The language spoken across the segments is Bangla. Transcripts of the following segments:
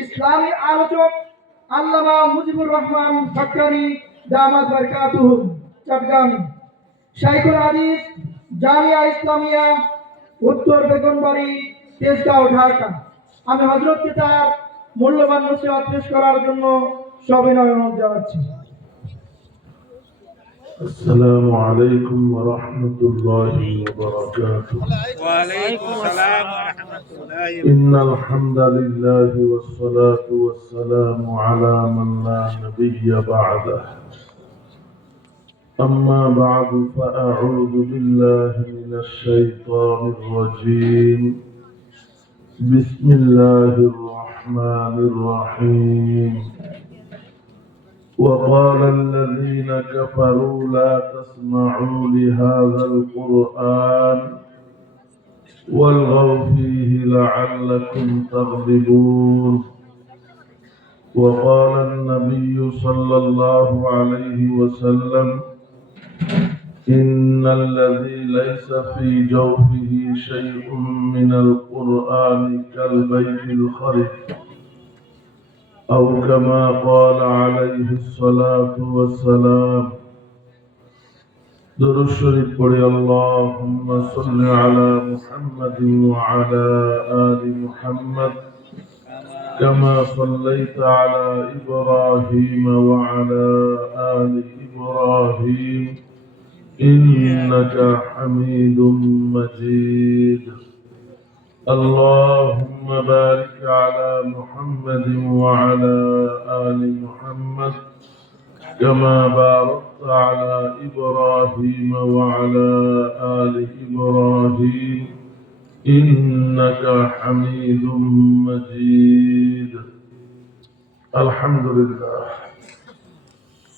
ইসলামী আলোচক আল্লামা মুজিবুর রহমান সরকারি দামাত বরকাতুহু চট্টগ্রাম, শাইখুল হাদিস জামিয়া ইসলামিয়া উত্তর বেগুনবাড়ি তেজগাঁও ঢাকা। আমি হযরতকে তার মূল্যবান নসিহত পেশ করার জন্য সবিনয় অনুরোধ জানাচ্ছি। السلام عليكم ورحمة الله وبركاته. وعليكم السلام ورحمة الله إن الحمد لله والصلاة والسلام على من لا نبي بعده. أما بعد فأعوذ بالله من الشيطان الرجيم. بسم الله الرحمن الرحيم. وقال الذين كفروا لا تسمعوا لهذا القرآن والغوا فيه لعلكم تغلبون. وقال النبي صلى الله عليه وسلم إن الذي ليس في جوفه شيء من القرآن كالبيت الخرب، أو كما قال عليه الصلاة والسلام. درود شريف پڑھے اللهم صل على محمد وعلى آل محمد كما صليت على إبراهيم وعلى آل إبراهيم إنك حميد مجيد. اللهم بارك على محمد وعلى آل محمد كما باركت على إبراهيم وعلى آل إبراهيم إنك حميد مجيد. الحمد لله.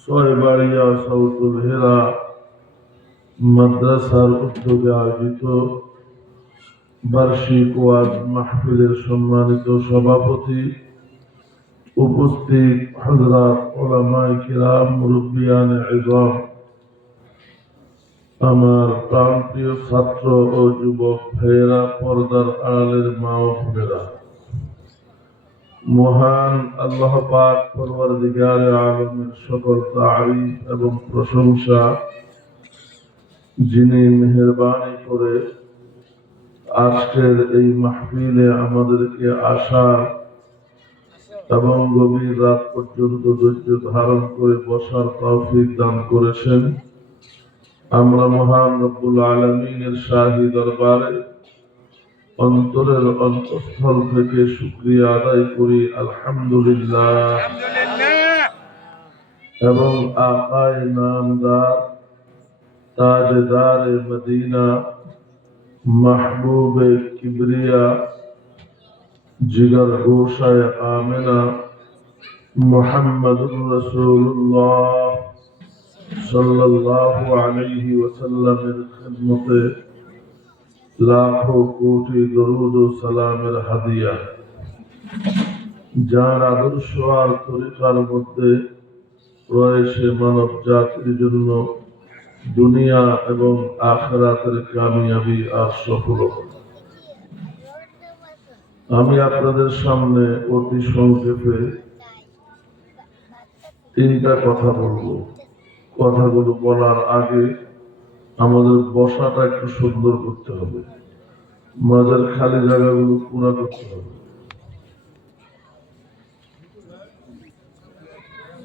সোয়েবাড়িয়া সাউতুল হেরা মাদ্রাসার উদ্যোগে আয়োজিত বার্ষিক ওয়াজ মাহফিলের সম্মানিত সভাপতি, উপস্থিত হযরত উলামায়ে কিরাম, মুরব্বিয়ানে ইযম, আমার প্রাণপ্রিয় ছাত্র ও যুবক ভাইয়েরা, পর্দার আড়ালের মা ও বোনেরা, মহান আল্লাহ পাক পরওয়ারদিগারে আলমের সকল তারিফ এবং প্রশংসা, যিনি মেহেরবানি করে আজকের এই মাহফিলে আমাদেরকে আসার এবং গভীর রাত পর্যন্ত ধৈর্য ধারণ করে বসার তৌফিক দান করেছেন। আমরা মহান রব্বুল আলামিনের শাহী দরবারে অন্তরের অন্তঃস্থল থেকে শুকরিয়া আদায় করি, আলহামদুলিল্লাহ। এবং আকায়ে নামদার, তাজদারে মদিনা, মাহবুবে কিবরিয়া, জিগার গোশায় আমেনা, মুহাম্মাদুর রাসূলুল্লাহ সাল্লাল্লাহু আলাইহি ওয়াসাল্লামের খিদমতে লাখো কোটি দরুদ ও সালামের হাদিয়া। যার আদর্শ আর তরিকার মধ্যে রয়েছে মানব জাতির জন্য দুনিয়া এবং আখিরাতের কামিয়াবি আর সফলতা। আমি আপনাদের সামনে অতি সংক্ষেপে তিনটা কথা বলবো। কথাগুলো বলার আগে আমাদের বসাটা একটু সুন্দর করতে হবে, মাঝের খালি জায়গাগুলো পুরা করতে হবে,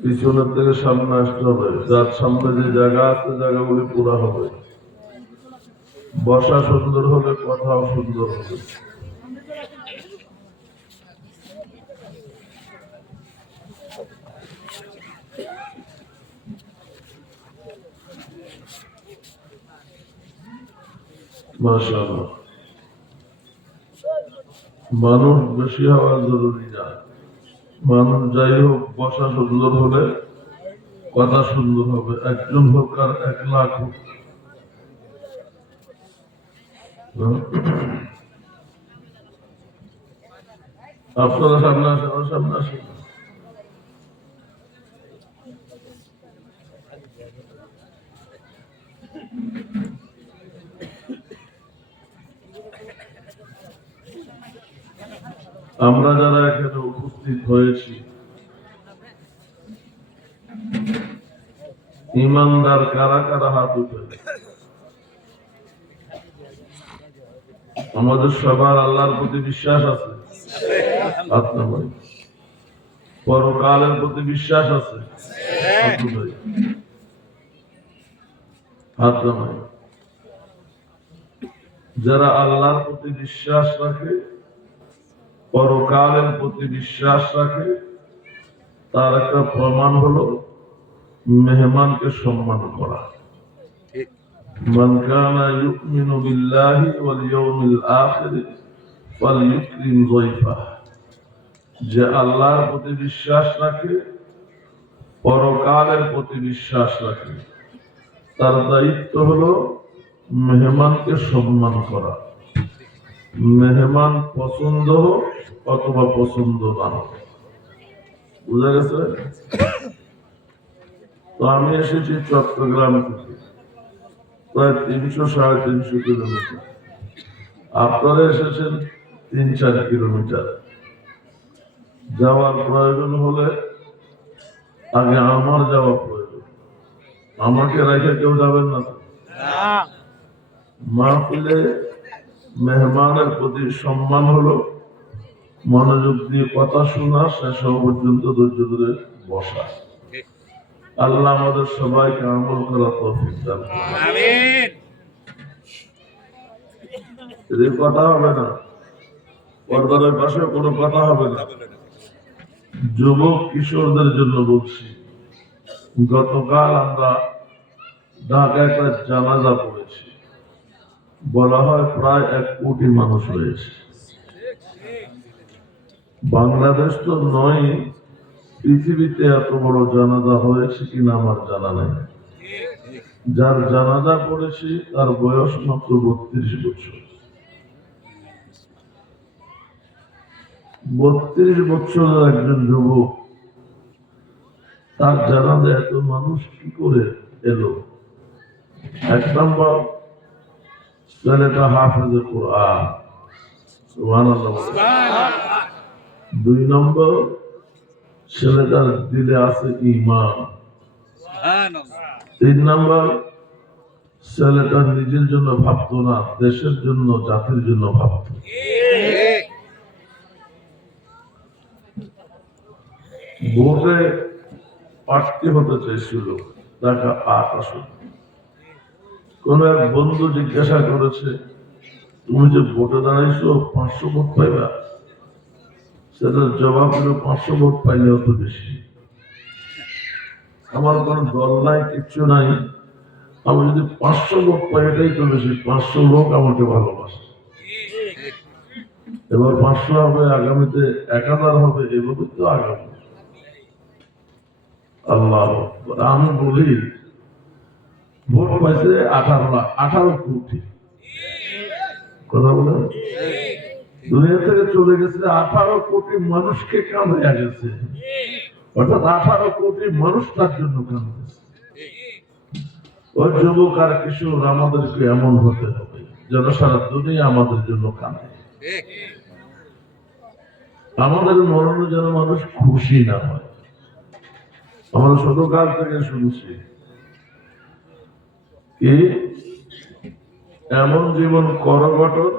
পিছনের থেকে সামনে আসতে হবে, যার সামনে যে জায়গা আছে জায়গাগুলি পুরা হবে। বসা সুন্দর হবে, কথাও সুন্দর হবে। মাশাআল্লাহ। মানুষ বেশি হওয়া জরুরি না, মানুষ যাই হোক, বসা সুন্দর হলে কথা সুন্দর হবে। একজন হোক আর 1 লাখ হোক, আপনারা সামনে আসেন, সামনে আসেন। আমরা যারা এখানে উপস্থিত হয়েছি, ইমানদার কারা কারা হাত উঠে? আমাদের সবার আল্লাহর প্রতি বিশ্বাস আছে? হাত নামাই। পরকালের প্রতি বিশ্বাস আছে? হাত উঠাই। হাত নামাই। যারা আল্লাহর প্রতি বিশ্বাস রাখে, পরকালের প্রতি বিশ্বাস রাখে, তার একটা প্রমাণ হলো মেহমানকে সম্মান করা। মান কানা ইউমিনু বিল্লাহি ওয়াল ইয়াউমিল আখির ফালইউকরিম যায়ফাহ। যে আল্লাহর প্রতি বিশ্বাস রাখে, পরকালের প্রতি বিশ্বাস রাখে, তার দায়িত্ব হলো মেহমানকে সম্মান করা। মেহমান পছন্দ হোক অথবা পছন্দ না হোক। বুঝা গেছে? তো আমি এসেছি চট্টগ্রাম থেকে, প্রায় 300-350 কিলোমিটার। আপনারা এসেছেন 3-4 কিলোমিটার। যাওয়ার প্রয়োজন হলে আগে আমার যাওয়া প্রয়োজন। আমাকে রেখে কেউ যাবেন না। মাহফিলে মেহমানের প্রতি সম্মান হলো মনোযোগ দিয়ে কথা শোনা, শেষ হওয়া পর্যন্ত ধৈর্য ধরে বসা। আল্লাহ আমাদের সবাইকে আমল করা তৌফিক দান করুন। আমিন। এদের কথা হবে না, পর্দার পাশে কোনো কথা হবে না। যুবক কিশোরদের জন্য বলছি, গতকাল আমরা ঢাকায় একটা জানাজা পড়েছি। বলা হয় প্রায় 1 কোটি মানুষ হয়েছে। বাংলাদেশ তো নয়, পৃথিবীতে এত বড় জানাজা হয়েছে কিনা আমার জানা নাই। যার জানাজা পড়েছি তার বয়স মাত্র 32 বছর। 32 বছরের একজন যুবক, তার জানাজা এত মানুষ কি করে এলো? 1 নম্বর, ছেলেটা হাফেজে কোরআন, সুবহানাল্লাহ। 2 নম্বর, ছেলেটার দিলে আছে ঈমান। 3 নম্বর, ছেলেটা নিজের জন্য ভাবতো না, দেশের জন্য, জাতির জন্য ভাবতো। ভোটে প্রার্থী হতে চাইছিল, টাকা 8 আসন। কোন এক বন্ধু জিজ্ঞাসা করেছে, তুমি যে ভোটে দাঁড়াইছো 500 ভোট পাইবা? সেটার জবাব হলো 500 ভোট পাইলে অত বেশি। আমার কোনো দল নাই, কিচ্ছু নাই, আমি যদি 500 ভোট পাই এটাই তো বেশি। 500 লোক আমাকে ভালোবাসে। এবার 500 হবে, আগামীতে 1000 হবে, এভাবে তো আগামী। আল্লাহ, আমি বলি ভোট পাইছে 18 কোটি। কথা বলে দুনিয়া থেকে চলে গেছে 18 কোটি মানুষকে কাঁদাইয়া গেছে, অর্থাৎ 18 কোটি মানুষ তার জন্য কাঁদতেছে। ওই যুবক আর কিশোর আমাদেরকে এমন হতে হবে যেন সারা দুনিয়া আমাদের জন্য কাঁদে। আমাদের মরণে যেন মানুষ খুশি না হয়। আমরা ছোটকাল থেকে শুনছি কি এমন জীবন কর গঠন,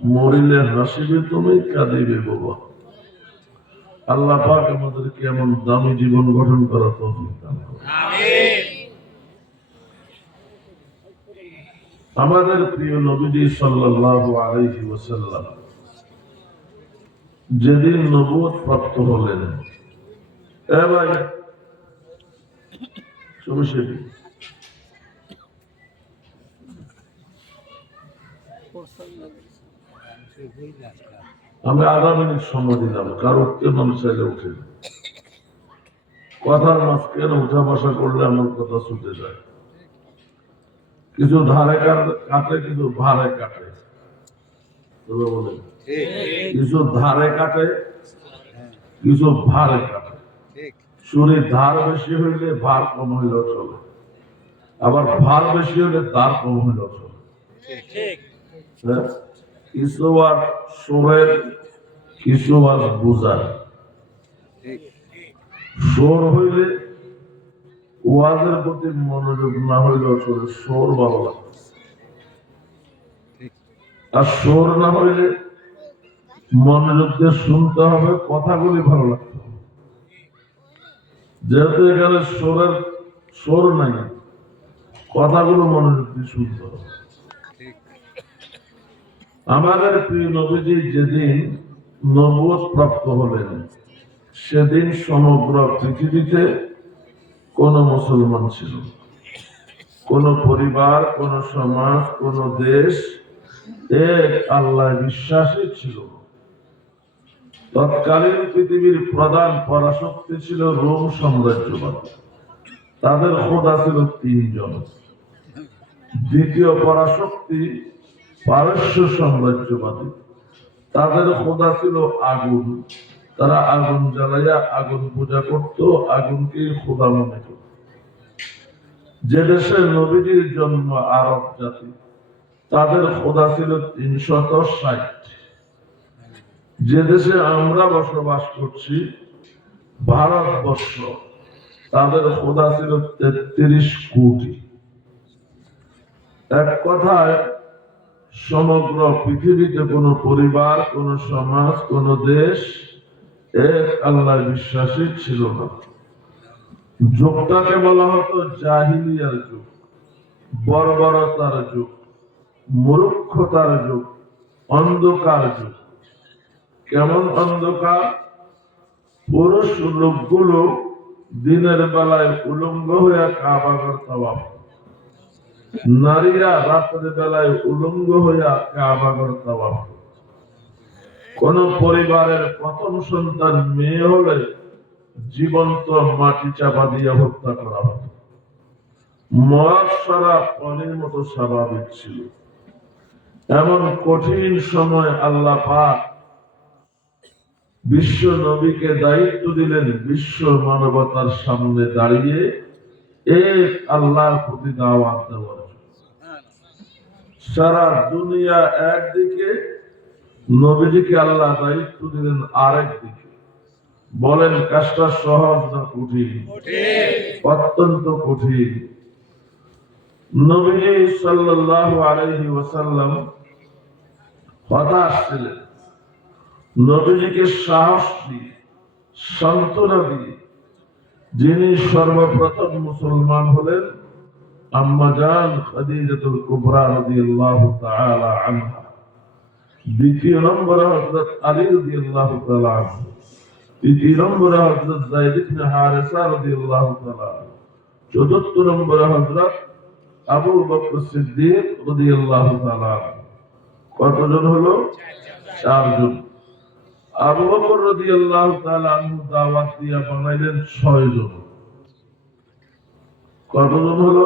মরিলে হাসিবে তুমি, কাঁদিবে বাবা। আল্লাহ পাক আমাদেরকে এমন দামি জীবন গঠন করা তৌফিক দান করুন। আমিন। আমাদের প্রিয় নবীজি সাল্লাল্লাহু আলাইহি ওয়াসাল্লাম যেদিন নবুয়ত প্রাপ্ত হলেন, ভাই সমস্যা কি? আমি আধা মিনিট সময় দিলাম, কারো মন চাইলে উঠে। কথার মাঝখানে উঠা বসা করলে আমার কথা ছুটে যায়। কিছু ধারে কাটে, কিছু ভারে কাটে। কিছু ধারে কাটে, কিছু ভারে কাটে। শরীর ধার বেশি হইলে ভার কম হইলেও চলে, আবার ভার বেশি হইলে ধার কম হইলেও চলে। কিছু আর সুরের কিছু ওয়াজ বুঝার। সোর হইলে ওয়াজের প্রতি মনোযোগ না হইলে আসলে সোর ভালো লাগে, আর সোর না হইলে মনোযোগ দিয়ে শুনতে হবে, কথাগুলি ভালো লাগতে হবে। যেহেতু এখানে সোর নাই, কথাগুলো মনোযোগ দিয়ে শুনতে হবে। আমাদের প্রিয় নবীজি যেদিন নবুয়ত প্রাপ্ত হলেন, সেদিন সমগ্র পৃথিবীতে কোন মুসলমান ছিল, কোন পরিবার, কোন সমাজ, কোন দেশ এক আল্লাহ বিশ্বাসী ছিল। তৎকালীন পৃথিবীর প্রধান পরাশক্তি ছিল রোম সাম্রাজ্যবাদ। তাদের খোদা ছিল 3 জন। দ্বিতীয় পরাশক্তি পারস্য সাম্রাজ্যবাদী। তাদের খোদা ছিল আগুন। তারা আগুন জ্বালাইয়া আগুন পূজা করত, আগুনকে খোদা মনে করত। যে দেশে নবীজির জন্ম আরব জাতি, তাদের খোদা ছিল 360। যে দেশে আমরা বসবাস করছি, ভারতবর্ষ, তাদের খোদা ছিল 33 কোটি। এক কথায় সমগ্র পৃথিবীতে কোন পরিবার, কোন সমাজ, কোন দেশ এক আল্লাহ বিশ্বাসী ছিল না। যুগটাকে বলা হতো জাহিলিয়ার যুগ, বর্বরতার যুগ, মূর্খতার যুগ, অন্ধকার যুগ। কেমন অন্ধকার? পুরুষ লোকগুলো দিনের বেলায় উলঙ্গ হইয়া কাবাগর তাওয়াফ, নারীরা রাতের বেলায় উলঙ্গ হইয়া কাবাগর তাওয়াফ। কোন পরিবারের প্রথম সন্তান মেয়ে হলে জীবন্ত মাটি চাপা দিয়ে হত্যা করা হতো। মরার সারা পানির মতো স্বাভাবিক ছিল। এমন কঠিন সময় আল্লাহ পাক বিশ্ব নবীকে দায়িত্ব দিলেন বিশ্ব মানবতার সামনে দাঁড়িয়ে এক আল্লাহর প্রতি দাওয়াত দেওয়ার। সারা দুনিয়া একদিকে, নবীজিকে আল্লাহ দায়িত্ব দিলেন আরেক দিকে। বলেন কাজটা সহজ না কঠিন? অত্যন্ত কঠিন। নবীজি সাল্লাল্লাহু আলাইহি ওয়াসাল্লাম হতাশ ছিলেন। নবীজিকে সাহস দিয়ে, সান্ত্বনা দিয়ে, যিনি সর্বপ্রথম মুসলমান হলেন আম্মা জান খাদিজাতুল কুবরা রাদিয়াল্লাহু তাআলা আনহা, দ্বিতীয় নম্বরে হযরত আলী রাদিয়াল্লাহু তাআলা আনহু, তৃতীয় নম্বরে হযরত যায়েদ ইবনে হারেসা রাদিয়াল্লাহু তাআলা, চতুর্থ নম্বরে হযরত আবু বকর সিদ্দিক রাদিয়াল্লাহু তাআলা। কতজন হলো? 4 জন। আবু বকর রাদিয়াল্লাহু তাআলা আনহু দাওয়াত দিয়া বানাইলেন 6 জন। কতজন হলো?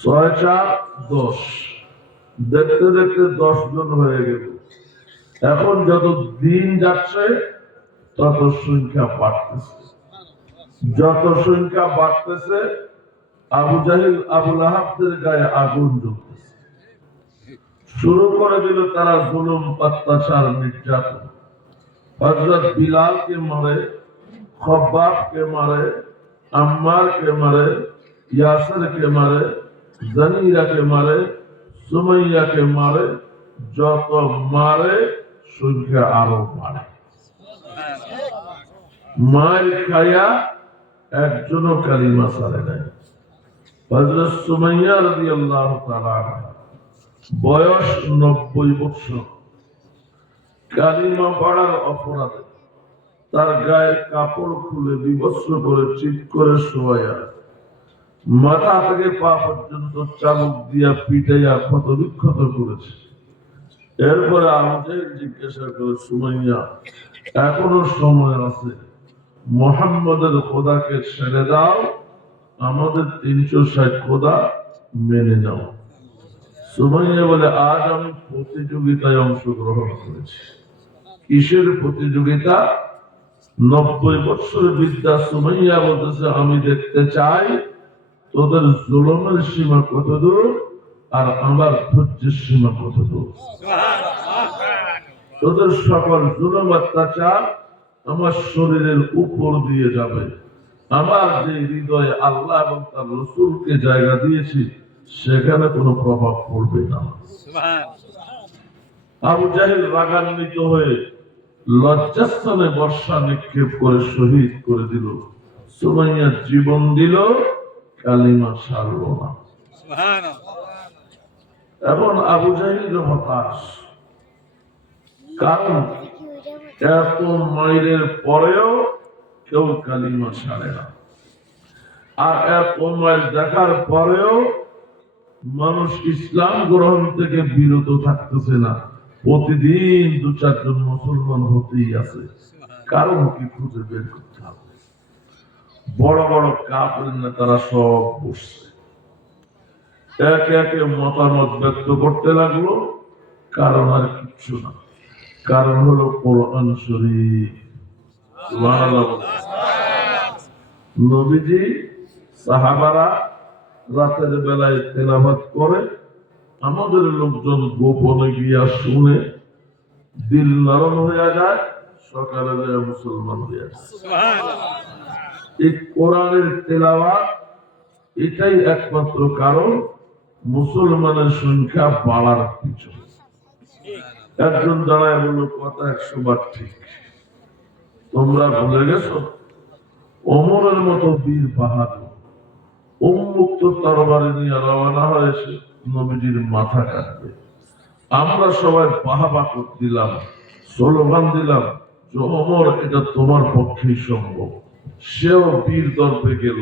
6 4 10। দেখতে দেখতে 10 জন হয়ে গেল। এখন যত দিন যাচ্ছে তত সংখ্যা বাড়তেছে। যত সংখ্যা বাড়তেছে, আবু জাহিল আবু লাহাবদের গায়ে আগুন জ্বলতেছে। শুরু করে দিল তারা জুলুম, অত্যাচার, নির্যাতন। হযরত বিলালকে মারে, খব্বাবকে মারে, আম্মারকে মারে, ইয়াসিরকে মারে, জানিরাকে মারে, সুমাইয়াকে মারে। যত মারে সংখ্যা আরো বাড়ে। মায়ের খায়া একজনও কালিমা ছাড়ে নাই। হযরত সুমাইয়া রাদিয়াল্লাহু তাআলা বয়স 90 বছর। কালিমা পড়ার অপরাধে তার গায়ের কাপড় খুলে বিবস্ত্র করে চিৎ করে শোয়া, মাথা থেকে পা পর্যন্ত চাবুক দিয়া পিটাইয়া ক্ষত বিক্ষত করেছে। এরপরে আবু জাহেল জিজ্ঞাসা করে, সুমাইয়া, এখনো সময় আছে, মুহাম্মদের খোদাকে ছেড়ে দাও, আমাদের 360 খোদা মেনে নাও। সুমাইয়া বলে, আজ আমি প্রতিযোগিতায় অংশগ্রহণ করেছি। কিসের প্রতিযোগিতা? 90 বছরের বিদ্যা। সুমাইয়া বলতেছে, আমি দেখতে চাই তোদের জুলুমের সীমা কত দূর আর আমার ধৈর্যের সীমা কত দূর। তোদের সকল জুলুম অত্যাচার আমার শরীরের উপর দিয়ে যাবে। আমার যে হৃদয়ে আল্লাহ এবং তার রসুলকে জায়গা দিয়েছি সেখানে কোনো প্রভাব পড়বে না। আবু জাহেল রাগান্বিত হয়ে লজ্জাস্থানে বর্ষা নিক্ষেপ করে শহীদ করে দিল। সুমাইয়ার জীবন দিল, কালিমা সারল না। এখন আবু জাহেল হতাশ, কারণ এত মাইলের পরেও কেউ কালিমা সারে না, আর এত মাইল দেখার পরেও মানুষ ইসলাম গ্রহণ থেকে বিরত থাকতেছে না। প্রতিদিন 2-4 জন মুসলমান হতেই আছে। কারণ কি খুঁজে বের করতে হবে। বড় বড় কাফের নেতারা সব বসছে, একে একে মতামত ব্যক্ত করতে লাগলো। কারণ আর কিচ্ছু না, কারণ হলো কোরআন শরীফ। সুবহানাল্লাহ। নবীজি সাহাবারা রাতের বেলায় তেলাওয়াত করে, আমাদের লোকজন গোপনে গিয়া শুনে দিল নরম হয়ে যায়, সকালে মুসলমান হয়ে যায়। এই কোরআনের তেলাওয়াত এটাই একমাত্র কারণ মুসলমানের সংখ্যা বাড়ার পিছনে। একজন দাঁড়ায় বলল, কথা 100 বার ঠিক। তোমরা ভুলে গেছো ওমরের মতো বীর বাহাদুর উন্মুক্ত তরবারি নিয়ে রওনা হয়েছে নবীজির মাথা কাটবে। আমরা সবাই বাহাবা দিলাম, স্লোগান দিলাম যে ওমর এটা তোমার পক্ষেই সম্ভব। সেও বীর দর্পে গেল,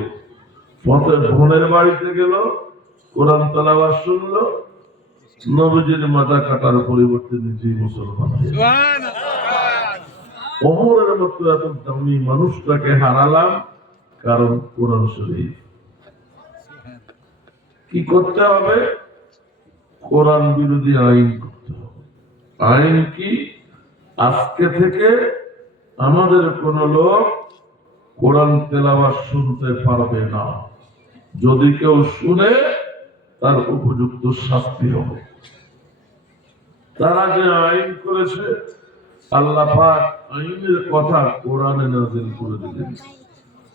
পথে বোনের বাড়িতে গেল, কোরআন তেলাওয়াত শুনলো, নবীজির মাথা কাটার পরিবর্তে নিজেই মুসলমান হয়ে গেল। ওমরের মতো এত দামি মানুষটাকে হারালাম কারণ কোরআন শরীফ। কি করতে হবে? কোরআন বিরোধী আইন করতে হবে। আইন কি? আজকে থেকে আমাদের কোন লোক কোরআন তেলাওয়াত শুনতে পারবে না। যদি কেউ শুনে তার উপযুক্ত শাস্তি হবে। তারা যে আইন করেছে, আল্লাহ পাক আইনের কথা কোরআনে নাযিল করে দিলেন।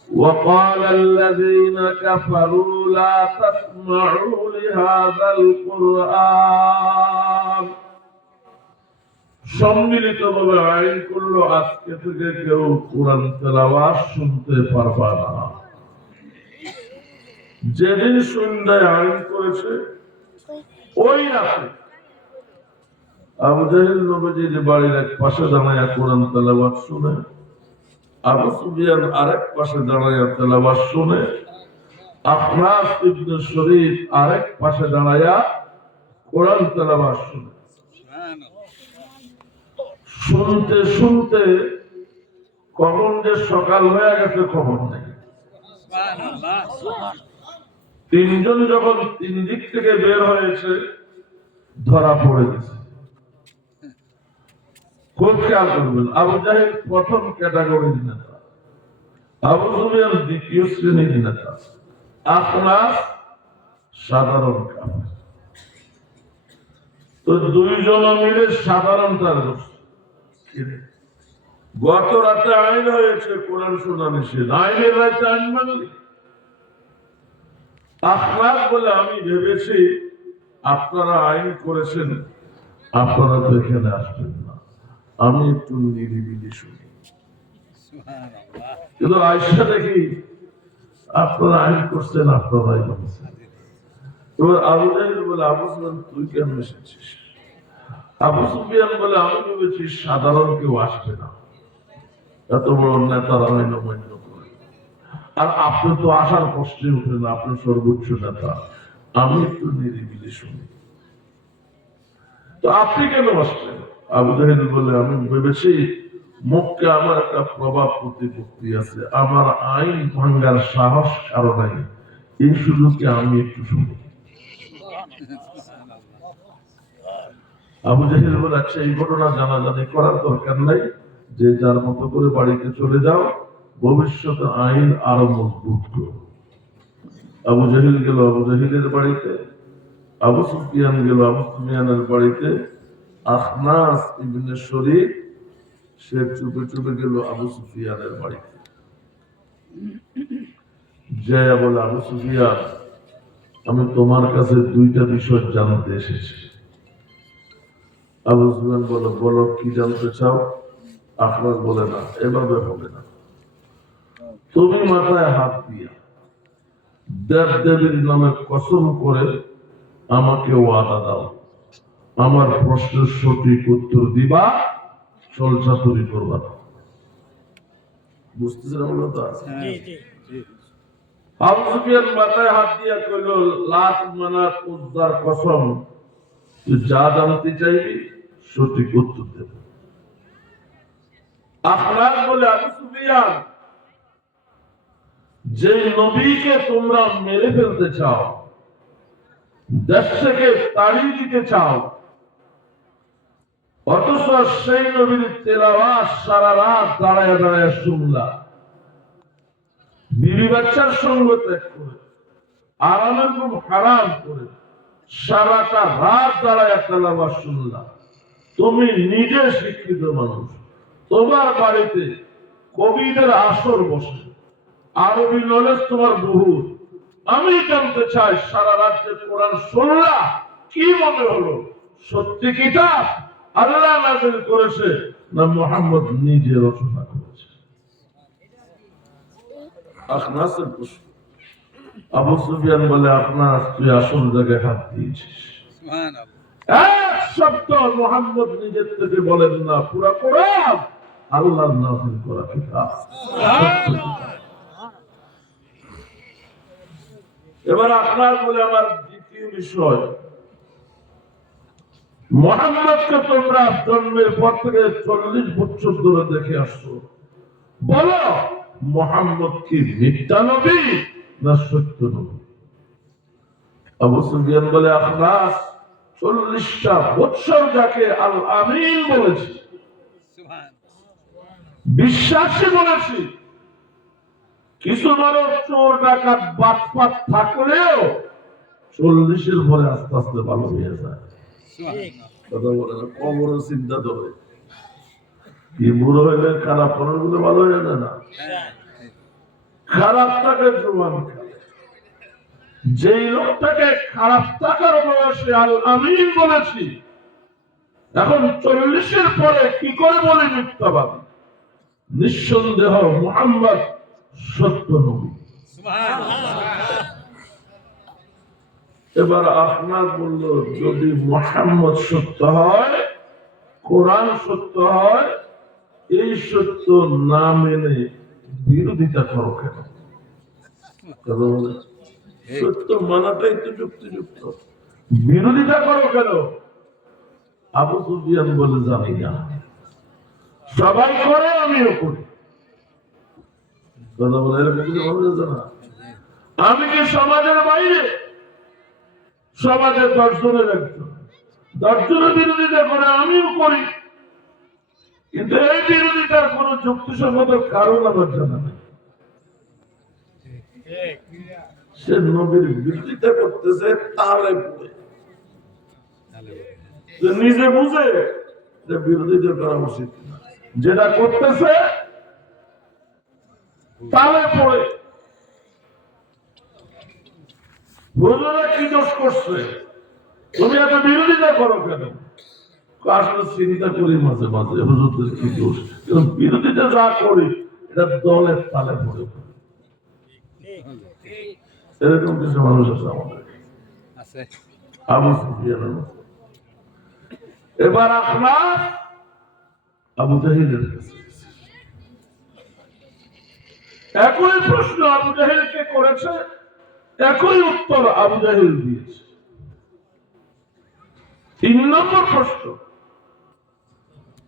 وقال الذين كفروا لا تسمعوا لهذا القرآن সম্মিলিতভাবে আইন করলো, আজকে থেকে কেউ কোরআন তেলাওয়াত শুনতে পারবে না। যেদিন সন্ধ্যায় আইন করেছে ওই রাতে আবু জাহেল নবীজির বাড়ির এক পাশে দাঁড়ায় কোরআন তেলাওয়াত শুনে, আবু সুফিয়ান আরেক পাশে দাঁড়ায় তেলাওয়াত শুনে, আখনাস ইবনে শরীফ আরেক পাশে দাঁড়ায় কোরআন তেলাওয়াত শুনে। শুনতে শুনতে কখন যে সকাল হয়ে গেছে খবর নেই। তিনজন যখন 3 দিক থেকে বের হয়েছে ধরা পড়ে গেছে। খুব খেয়াল করবেন, আবু জাহেল প্রথম ক্যাটাগরির নেতা, আবু সুফিয়ান দ্বিতীয় শ্রেণীর নেতা, আখনাস সাধারণ কাফের। তো দুইজন মিলে সাধারণতার দোষ। গত রাতে আইন হয়েছে কোরআন শোনা নিষেধ, আইনের রাতে আইন মানলি। আখলাক বলে আমি ভেবেছি আপনারা আইন করেছেন, আপনারা তো এখানে আসবেন না, আমি একটু নিরিবিলি শুনি। কিন্তু আয়সা দেখি আপনারা আইন করছেন, আপনারাই বলছেন। এবার আবু জাহেল বলে, আবু সুফিয়ান তুই কেন এসেছিস? আবু সুফিয়ান বলে, আমি ভেবেছি সাধারণ কেউ আসবে না, এত বড় নেতারা আইন অমান্য করে, আর আপনি তো আসার প্রশ্নে উঠে না, আপনি সর্বোচ্চ নেতা, আমি একটু নিরিবিলি শুনি। তো আপনি কেন আসলেন? আবু জাহেল বলে, আমি ভেবেছি মক্কে আমার একটা প্রভাব প্রতিপত্তি আছে, আমার আইন ভাঙ্গার সাহস কারো নাই, এই সুযোগে আমি একটু শুনি। আবু জাহেল বলে, আচ্ছা এই ঘটনা জানাজানি করার দরকার নাই, যে যার মতো করে বাড়িতে চলে যাও, ভবিষ্যতে আইন আরো মজবুত করো। আবু জাহেল গেল আবু জাহেলের বাড়িতে, আবু সুফিয়ান গেল আবু সুফিয়ানের বাড়িতে, আখনাস ইবনে শরীক সে চুপে চুপে গেল আবু সুফিয়ানের বাড়িতে, যে বলে, আবু সুফিয়ান, আমি তোমার কাছে দুইটা বিষয় জানতে এসেছি। আবু সুফিয়ান বলো, বলো কি জানতে চাও? আখনাস বলে, না, এভাবে হবে না। তুমি মাথায় হাত দিয়া দেব দেবীর নামে কসম করে আমাকে ওয়াদা দাও, আমার প্রশ্নের সঠিক উত্তর দিবা, ছলচাতুরি করবা না। বুঝতেছেন আমার কথা? আবু সুফিয়ান মাথায় হাত দিয়া কইল, লাত মানাত উজ্জার কসম, তুই যা জানতে চাইবি সঠিক উত্তর দেব। আখলাক বলে, আবু সুফিয়ান, যে নবীকে তোমরা মেরে ফেলতে চাও, দেশ থেকে তাড়িয়ে দিতে চাও, অথচ সেই নবীর তেলাওয়াত সারা রাত দাঁড়ায় দাঁড়ায় শুনলা, বিবি বাচ্চার সঙ্গ ত্যাগ করে, আরামের খুব হারাম করে সারাটা রাত দাঁড়ায় তেলাওয়াত শুনলা। তুমি নিজে শিক্ষিত মানুষ, তোমার বাড়িতে কবিদের আসর বসে, আরবি নলেজ তোমার বহু। আমি জানতে চাই, সারা রাজ্যে কোরআন শুনলা, কি মনে হলো? সত্যি কিতাব আল্লাহ নাযিল করেছে না মুহাম্মদ নিজে রচনা করেছে? আখনাসের প্রশ্ন। আবু সুফিয়ান বলে, আখনাস, তুই আসল জায়গায় হাত দিয়েছিস। এক শব্দ মুহাম্মদ নিজের থেকে বলেন না, পুরা কোরআন আল্লাহর নাযিল করা কিতাব। এবার আপনার বলে, আমার দ্বিতীয় বিষয়, মুহাম্মদকে তোমরা জন্মের পর থেকে 40 বছর ধরে দেখে আসছো, বলো মুহাম্মদ কি মিথ্যা নবী না সত্য নবী? আবু সুফিয়ান বলে, আখনাস, 40টা বছর যাকে আল আমিন বলেছি, বিশ্বাসী বলেছি, কিছু মানুষ চোর ডাকাত বাটপাত থাকলেও 40-এর পরে আস্তে আস্তে ভালো হয়ে যায়। কথা বলে না, কবরের চিন্তা ধরে, কি বুড়ো হইলে খারাপ করার গুলো ভালো হয়ে যায় না, খারাপ থাকে জোয়ান। যেই লোকটাকে খারাপ থাকার বয়সে আল আমিন বলেছি, এখন 40-এর পরে কি করে বলে মিথ্যাবাদী? নিঃসন্দেহ মুহাম্মদ সত্য নবী। এবার আপনার বলল, যদি মুহাম্মদ সত্য হয়, কোরআন সত্য হয়, এই সত্য না মেনে বিরোধিতা করো কেন? কথা বলে, সত্য মানাটাই তো যুক্তিযুক্ত, বিরোধিতা করো কেন? আবু সুফিয়ান বলে, জানি না, সবাই করে আমিও করি। কথা বলে, এরকম কিছু ভালো যাচ্ছে না। আমি কি সমাজের বাইরে? সমাজের 10 জনের একজন, 10 জনের বিরোধিতা করে আমিও করি, কিন্তু এই বিরোধিতার কোন যুক্তিসঙ্গত কারণ আমার জানা নেই। সে নবীর বিরোধিতা করতেছে তালে পড়ে, নিজে বুঝে যে বিরোধিতা করা উচিত না, যেটা করতেছে তালে পড়ে। হুজুরা কি দোষ করছে, তুমি এত বিরোধিতা করো কেন? আসলে চিন্তা করি মাঝে মাঝে, হুজুরদের কি দোষ, বিরোধিতা যা করি এটা দলের তালে পড়ে। এরকম কিছু মানুষ আছে আমাদের। আবু সুফিয়ান, এবার আখলাক আবু জাহিলের কাছে একই প্রশ্ন আবু জাহিলকে করেছে, একই উত্তর আবু জাহিল দিয়েছে। 3 নম্বর প্রশ্ন,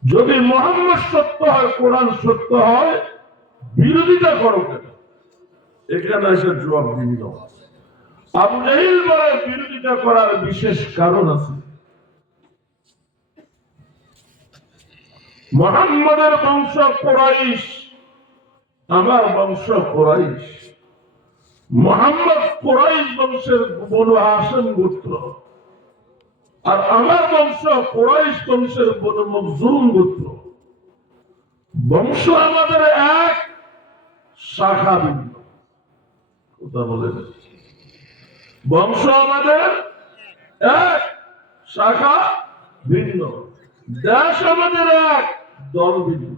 যদি মুহাম্মদ সত্য হয়, কোরআন সত্য হয়, বিরোধিতা করো কেন? এখানে এসে জবাব দিল, আবু জাহিল বলে, বিরোধিতা করার বিশেষ কারণ আছে। মুহাম্মদের বংশ কুরাইশ, আমার বংশ কুরাইশ। মুহাম্মদ কুরাইশ বংশের বনু হাশিম গোত্র, আর আমার বংশ কুরাইশ বংশের বনু মখজুম গোত্র। বংশ আমাদের এক, শাখা ভিন্ন। কথা বলেন, বংশ আমাদের এক, শাখা ভিন্ন। দেশ আমাদের এক, দল ভিন্ন।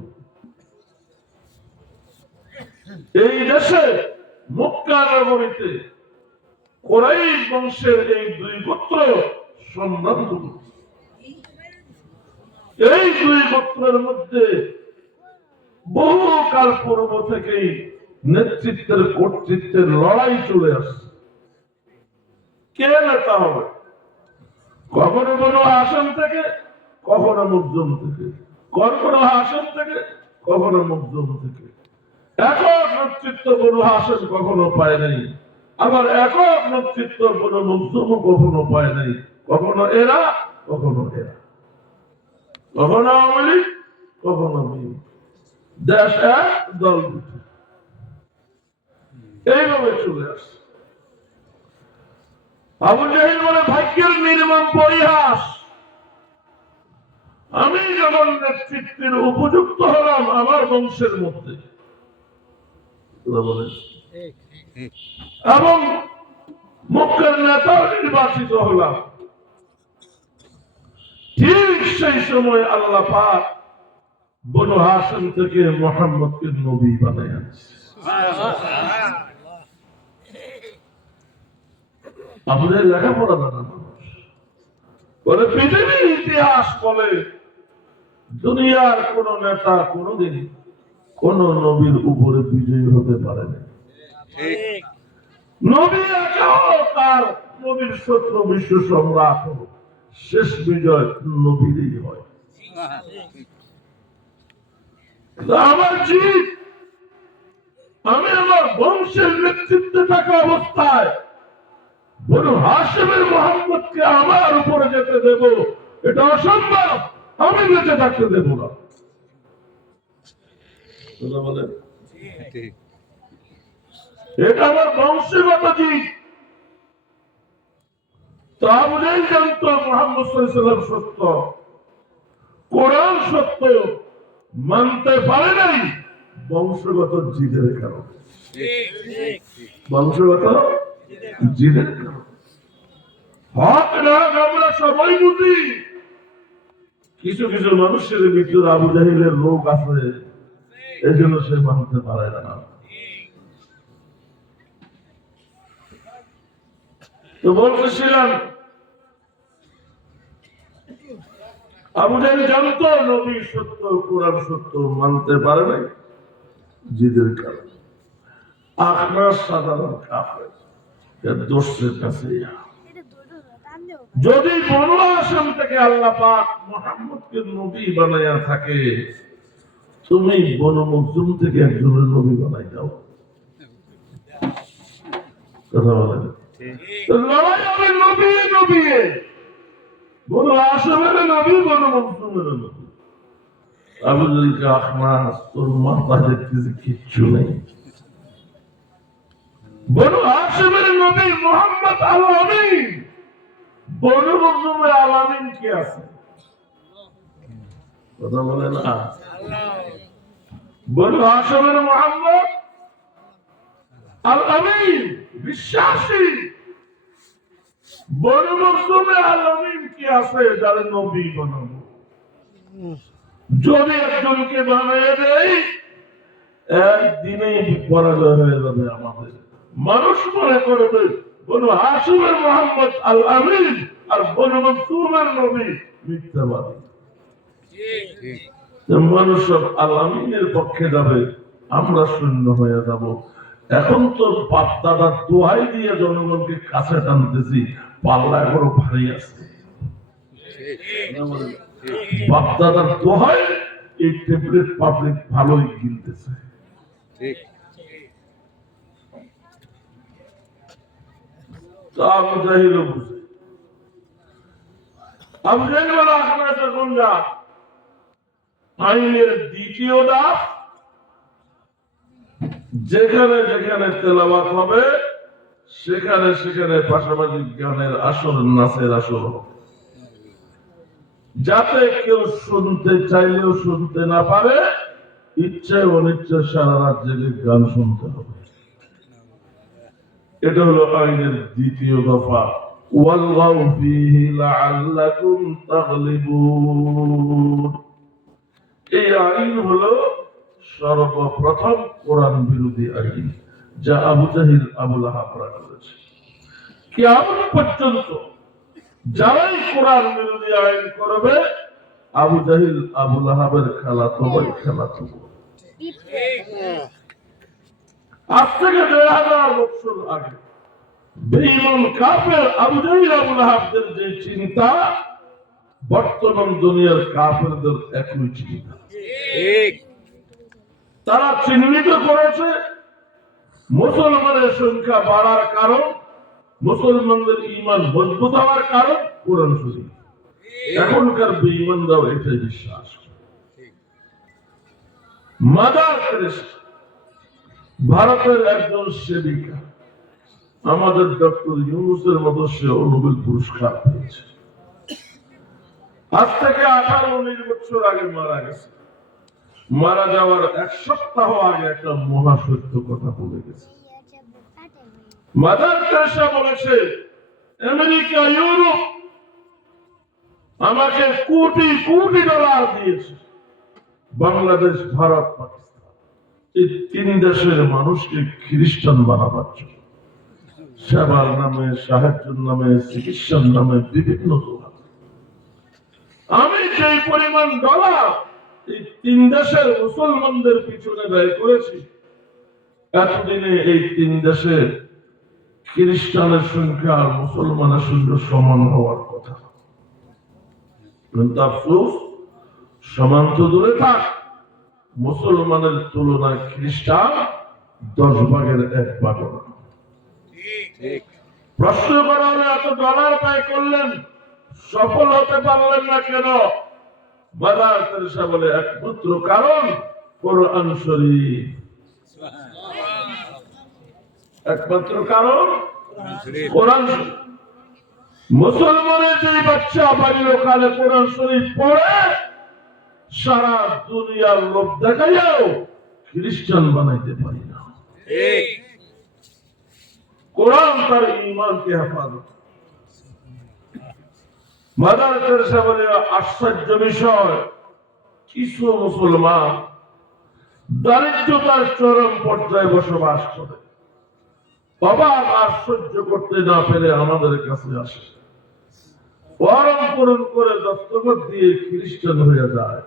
এই দেশে মক্কা নগরীতে কুরাইশ বংশের এই দুই গোত্র সম্ভ্রান্ত। এই দুই গোত্রের মধ্যে বহুকাল পূর্ব থেকেই নেতৃত্বের কর্তৃত্বের লড়াই চলে আসছে। কে নেতা হবে? কখনো বনু হাশিম থেকে, কখনো মখজুম থেকে, কখনো হাশিম থেকে, কখনো মখজুম থেকে। একক নেতৃত্ব বনু হাশিম কখনো পায় নাই, আবার একক নেতৃত্ব বনু মখজুম কখনো পায় নাই। কখনো এরা, কখনো এরা, কখনো আওয়ামী লীগ, কখনো বিএনপি। দেশ এক, দল দুটো, এইভাবে চলে আসছে। আবু জাহেল বলে, ভাগ্যের নির্মম পরিহাস, আমি যখন নেতৃত্বের উপযুক্ত হলাম আমার বংশের মধ্যে এবং মক্কার নেতাও নির্বাচিত হলাম, ঠিক সেই সময় আল্লাহ পাক বনু হাশিম থেকে মুহাম্মদকে নবী বানায় আনছে। আমাদের লেখাপড়া জানা মানুষ বলে, পৃথিবীর ইতিহাস বলে দুনিয়ার কোন নেতা কোনদিন কোন নবীর উপরে বিজয়ী হতে পারে না। নবী একাও তার নবীর শত্রু বিশ্ব সম্রাট শেষ বিজয় নবীরই হয়। আমার জিত, আমি আমার বংশের নেতৃত্বে থাকা অবস্থায় বনু হাশিমের মুহাম্মদকে আমার উপরে যেতে দেব, এটা অসম্ভব। আমি বেঁচে থাকতে দেব না। এটা আমার বংশগত জিত। তো আবু জাহেল জানতো মুহাম্মদ সাল্লাল্লাহু আলাইহি ওয়াসাল্লাম সত্য, কোরআন সত্য, মানতে পারে নাই বংশগত জিদের কারণে। বংশগত জিদের কারণে। হক না আমরা সবাই বুঝি, কিছু কিছু মানুষের ভিতরে আবু জাহেলের লোক আছে, এই জন্য সে মানতে পারে না। তো বলতেছিলাম, আবু জাহেল জানতো নবী সত্য, কোরআন সত্য, মানতে পারে নাই জিদের কারণে। আখনাস সাধারণ কাফের, এর দোষের কাছে। যদি বনু হাশিম থেকে আল্লাহ পাক মুহাম্মদকে নবী বানায়া থাকে, তুমি বনু মখজুম থেকে একজনের নবী বানাই দাও। কথা বলেন, লড়াই হবে নবী নবী, বনু হাশিমের নবী, বনু মখজুমের নবী। আবু জাহেলকে, আখনাস তোর মাথা দেখতেছি কিচ্ছু নেই। বনু হাশিমের নবী মুহাম্মদ আল-আমিন, বনু মখজুমের আল-আমিন কি আছে? কথা বলে না। বনু হাশিমের মুহাম্মদ আল-আমিন বিশ্বাসী, বনু মখজুমের আল-আমিন কি আছে যারা নবী বানাবো? যদি একজনকে বানিয়ে দেয়, একদিনেই পরাজয় হয়ে যাবে আমাদের। মানুষ মনে করবে বনু হাশিমের মুহাম্মদ আল-আমিন আর বনু মখজুমের নবী মিথ্যাবাদী। মানুষ সব আল-আমিনের পক্ষে যাবে, আমরা শূন্য হয়ে যাব। এখন তো বাপ দাদার দোহাই দিয়ে জনগণকে কাছে টানতেছি, পাল্লা এখনো ভারী আছে। বাপ দাদার দোহাই এই ট্যাবলেট পাবলিক ভালোই গিলতেছে। আবু জাহেল বুঝে, আবু জাহেল বলে, আখনাস এখন যা, আইনের দ্বিতীয় ধাপ, যেখানে যেখানে তেলাওয়াত হবে সেখানে সেখানে পাশাপাশি গানের আসর, নাচের আসর হবে। যাতে কেউ শুনতে চাইলেও শুনতে না পারে, ইচ্ছায় অনিচ্ছায় সারা রাত জেগে গান শুনতে হবে। এটা হলো আইনের দ্বিতীয় দফা, ওয়ালগাউ ফীহি লাআল্লাকুম তাগলিবুন। এই আইন হলো সর্বপ্রথম কোরআন বিরোধী আইন, যা আবু জাহিল আবু লাহাবরা করেছে। কিয়ামত পর্যন্ত যারাই কোরআন বিরোধী আইন করবে, আবু জাহিল আবু লাহাবের খালাতো ভাই, খালাতো বোন। আজ থেকে 2000 বছর আগে বেঈমান কাফের আবু জাহিল আবু লাহাবদের যে চিন্তা, বর্তমান দুনিয়ার কাফেরদের একই চিন্তা। তারা চিহ্নিত করেছে মুসলমানের সংখ্যা বাড়ার কারণ, মুসলমানদের ঈমান মজবুত হওয়ার কারণ কোরআন শরীফ। এখনকার বেঈমানরাও এটাই বিশ্বাস করে। মাদার তেরেসা ভারতের একজন সেবিকা, আমাদের ডক্টর ইউনূসের মতো সেও নোবেল পুরস্কার পেয়েছে। আজ থেকে 18-19 বছর আগে মারা গেছে। মারা যাওয়ার 1 সপ্তাহ আগে একটা মহাসত্য কথা বলে গেছে। মাদার তেরেসা বলেছে, আমেরিকা, ইউরোপ আমাকে কোটি কোটি ডলার দিয়েছে, বাংলাদেশ, ভারত, পাকিস্তান, এই 3 দেশের মানুষকে খ্রিস্টান বানাবার জন্য, সেবার নামে, সাহায্যের নামে, চিকিৎসার নামে বিভিন্ন দোয়া। আমি যেই পরিমাণ ডলার এই 3 দেশের মুসলমানদের পিছনে ব্যয় করেছি, এতদিনে এই 3 দেশে খ্রিস্টানের সংখ্যা আর মুসলমানের সংখ্যা সমান হওয়ার কথা। কিন্তু আফসোস, সমান তো দূরে থাক, মুসলমানের তুলনায় খ্রিস্টান 10 ভাগের 1 ভাগ না। প্রশ্ন করা হলে এত ডলার ব্যয় করলেন, সফল হতে পারলেন না কেন? মাদার তেরেসা বলে, একমাত্র কারণ কোরআন শরীফ। একমাত্র কারণ কোরআন শরীফ। মুসলমানের যে বাচ্চা বাল্যকালে কোরআন শরীফ পড়ে, সারা দুনিয়ার লোক দেখাইও খ্রিস্টান বানাইতে পারি না। কোরআন তার ঈমানকে হেফাজত। মাদার তেরেসা বলে, আশ্চর্য বিষয়, কিছু মুসলমান দারিদ্রতার চরম পর্যায়ে বসবাস করে, অভাব আর সহ্য করতে না পেরে আমাদের কাছে আসে, ফরম পূরণ করে দস্তখত দিয়ে খ্রিস্টান হয়ে যায়।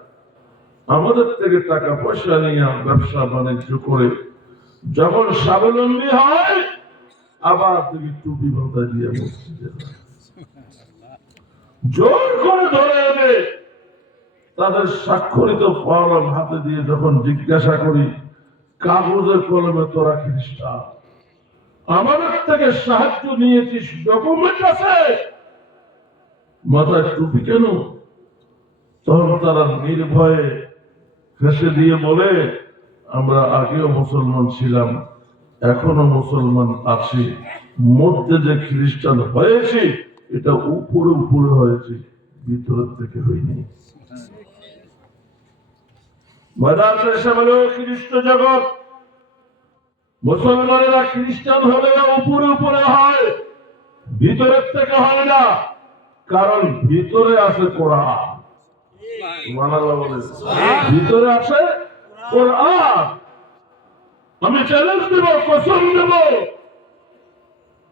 আমাদের থেকে টাকা পয়সা নিয়ে ব্যবসা বাণিজ্য করে যখন স্বাবলম্বী হয়, আবার তুমি টুপি মাথায় দিয়ে মসজিদে যায়। জোর করে ধরে এনে তাদের স্বাক্ষরিত ফরম হাতে দিয়ে যখন জিজ্ঞাসা করি, কাগজের কলমে তোরা খ্রিস্টান, আমাদের থেকে সাহায্য নিয়েছিস, ডকুমেন্ট আছে, মাথায় টুপি কেন? তখন তারা নির্ভয়ে হেসে দিয়ে বলে, আমরা আগেও মুসলমান ছিলাম, এখনো মুসলমান আছি, মধ্যে যে খ্রিস্টান হয়েছি এটা উপরে উপরে হয়েছে, ভিতরের থেকে হয়নি। মাদার তেরেসা বলে, খ্রিস্ট জগৎ, মুসলমানেরা খ্রিস্টান হলে উপরে উপরে হয়, ভিতরের থেকে হয় না। কারণ ভিতরে আছে কোরআন। ভিতরে আছে কোরআন। আমি চ্যালেঞ্জ দেব, কসম দেব,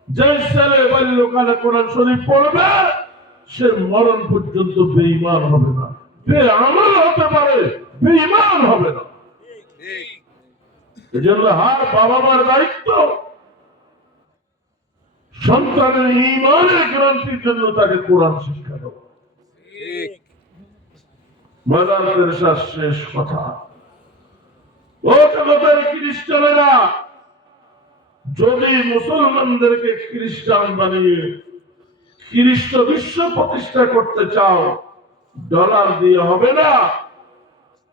যে ছেলে বাল্যকালে কোরআন শরীফ পড়বে, সে মরণ পর্যন্ত বেঈমান হবে না। বেআমল হতে পারে, বেঈমান হবে না। এজন্য হার বাবা মার দায়িত্ব, সন্তানের ঈমানের গ্যারান্টির জন্য তাকে কোরআন শিক্ষা দেওয়া। মাদার তেরেসার শেষ কথা, ও জগতের খ্রিস্টানেরা, যদি মুসলমানদেরকে খ্রিস্টান বানিয়ে খ্রিস্ট বিশ্ব প্রতিষ্ঠা করতে চাও, ডলার দিয়ে হবে না।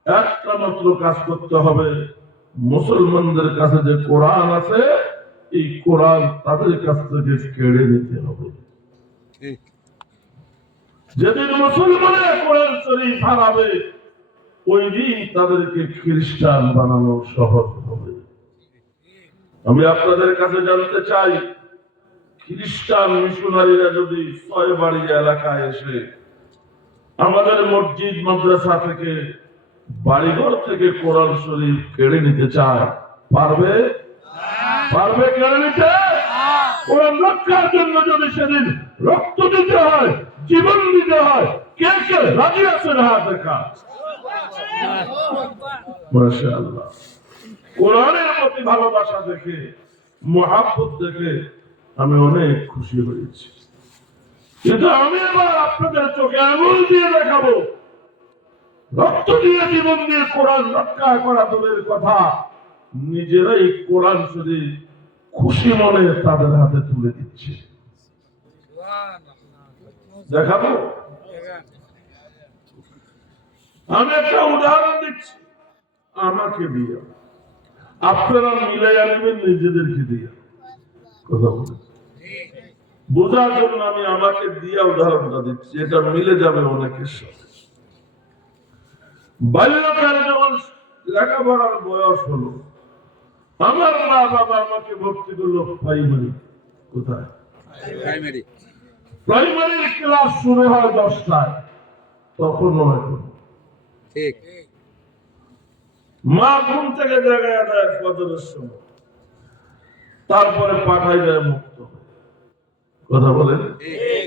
একটা মাত্র কাজ করতে হবে, মুসলমানদের কাছে যে কোরআন আছে, এই কোরআন তাদের কাছ থেকে কেড়ে নিতে হবে। যেদিন মুসলমানের কোরআন শরীফ হারাবে ওই দিন তাদেরকে খ্রিস্টান বানানো সহজ হবে। আমি আপনাদের কাছে জানতে চাই, খ্রিস্টান মিশনারিরা যদি ৬ বাড়ি এলাকায় এসে আমাদের মসজিদ মাদ্রাসা থেকে বাড়িঘর থেকে কোরআন শরীফ কেড়ে নিতে চায়, পারবে? পারবে কেড়ে নিতে? কোরআন রক্ষার জন্য যদি সেদিন রক্ত দিতে হয়, জীবন দিতে হয়, কে কে রাজি আছেন হাত দেখা? মাশাআল্লাহ। কোরআনের প্রতি ভালোবাসা দেখে, মহাব্বত দেখে আমি অনেক খুশি হয়েছি। কিন্তু আমি এবার আপনাদের চোখে আঙুল দিয়ে দেখাবো, রক্ত দিয়ে জীবন দিয়ে কোরআন রক্ষা করা দূরের কথা, নিজেরাই কোরআন শরীফ খুশি মনে তাদের হাতে তুলে দিচ্ছে। দেখাবো? আমি একটা উদাহরণ দিচ্ছি, আমাকে দিয়ে আপনারা মিলাই আনবেন নিজেদেরকে দিয়ে। কথা বলে বোঝার জন্য আমি আমাকে দিয়ে উদাহরণটা দিচ্ছি, এটা মিলে যাবে অনেকের সাথে। বাল্যকালে যখন লেখাপড়ার বয়স হলো, আমার মা বাবা আমাকে ভর্তি করলো প্রাইমারি। কোথায়? প্রাইমারি ক্লাস শুরু হয় 10টায়, তখনও এখন ঠিক। মা ঘুম থেকে জায়গায় দেয় ফজরের সময়, তারপরে পাঠাই দেয় মুক্ত। কথা বলেন?